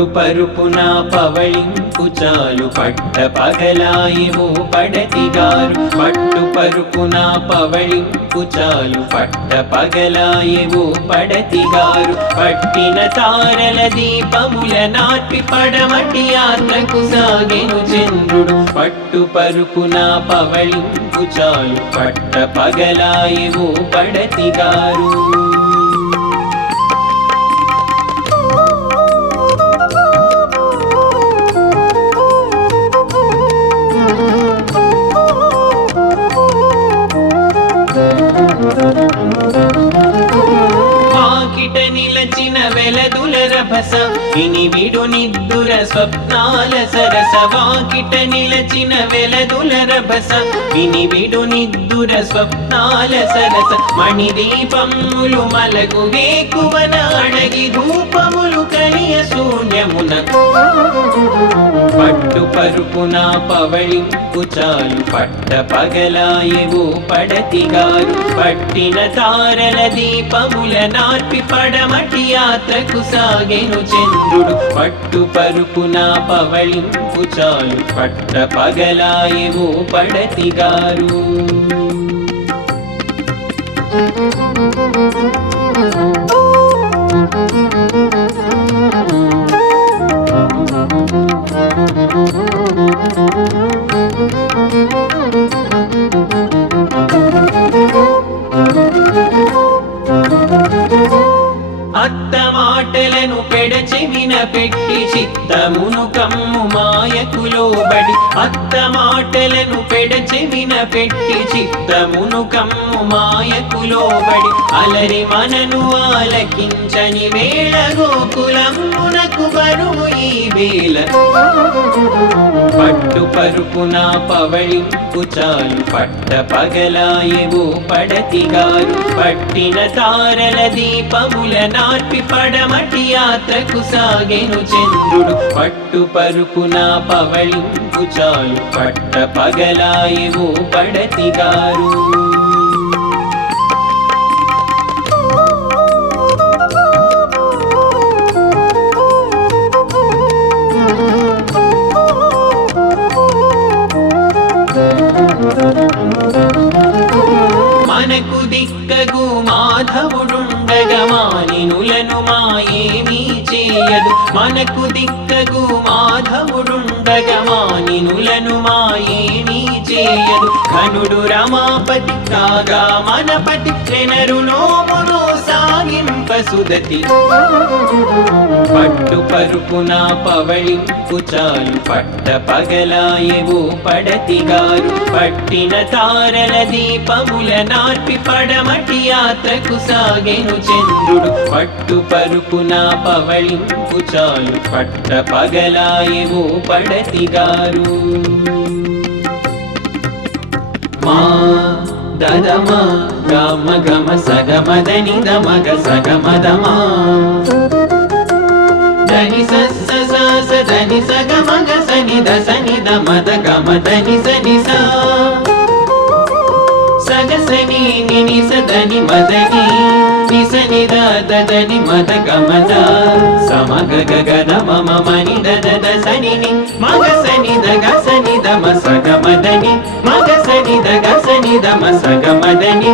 పట్టు పరుపున పవళింపు చాలు పట్ట పగలాయివు పడతిగారు పట్టు పరుపున పవళింపు చాలు పట్ట పగలాయివు పడతిగారు పట్టిన తారల దీపముల నాటి పడమటి యాత్రకు సాగెను చంద్రుడు పట్టు పరుపున పవళింపు చాలు పట్ట పగలాయివు పడతిగారు నిలచిన వెలదుల రభస వినివిడు నిద్దుర స్వప్నాల సరస వాకిట నిలచిన వెలదుల రభస వినివిడు నిద్దుర స్వప్నాల సరస మణిదీపములు మలగు వేకువన అడగి ధూపములు కలియ శూన్యమునకు పట్టు పరుపున పవళింపు చాలు పట్ట పగలాయవు పడతిగారు పట్టిన తారల దీపముల నార్పి పడమటి యాత్రకు సాగెను చంద్రుడు పట్టు పరుపున పవళింపు చాలు పట్ట పగలాయవు పడతిగారు అత్త మాటలను పెడచెవిన పెట్టి చిత్తమును కమ్ము మాయకు లోబడి అత్త మాటలను పెడచెవిన పెట్టి చిత్తమును కమ్ము మాయకు లోబడి అలరి మనను ఆలకించని వేళ గోకులమునకు బరువు ఈ వేళ పట్టు పరుపున పవళింపు చాలు పట్ట పగలాయవు పడతిగారు పట్టిన తారల దీపముల నార్పి పడమటి యాత్రకు సాగెను చంద్రుడు పట్టు పరుపున పవళింపు చాలు పట్ట పగలాయవు పడతిగారు మనకు దిక్కగు మాధవుడుండగా మానినులను మాయేమీ చేయదు మనకు దిక్కగు మాధవుడుండగా మానినులను మాయేమీ చేయదు ఘనుడు రమాపతి కాగా మనపతి త్రెనరులోమును సాగింప సుదతి పట్టు పరుపున పవళింపు చాలు పట్ట పగలాయవు పడతిగారు పట్టిన తారల దీపముల నార్పి పడమటి యాత్రకు సాగెను చంద్రుడు పట్టు పరుపున పవళింపు చాలు పట్ట పగలాయవు పడతిగారు మా దదమ గమ గమ సగమదని దమగ సగమదమా దని సస్స సాస దని సగమగ సని దసని దమద గమదని సని సా సగసని నిని సదని మదని నిసని దదని మద గమద సమగ గగద మమ మని దద సని ని మగ సని దగ సని దమ సగమదని మగ సని దగ సని దమ సగమదని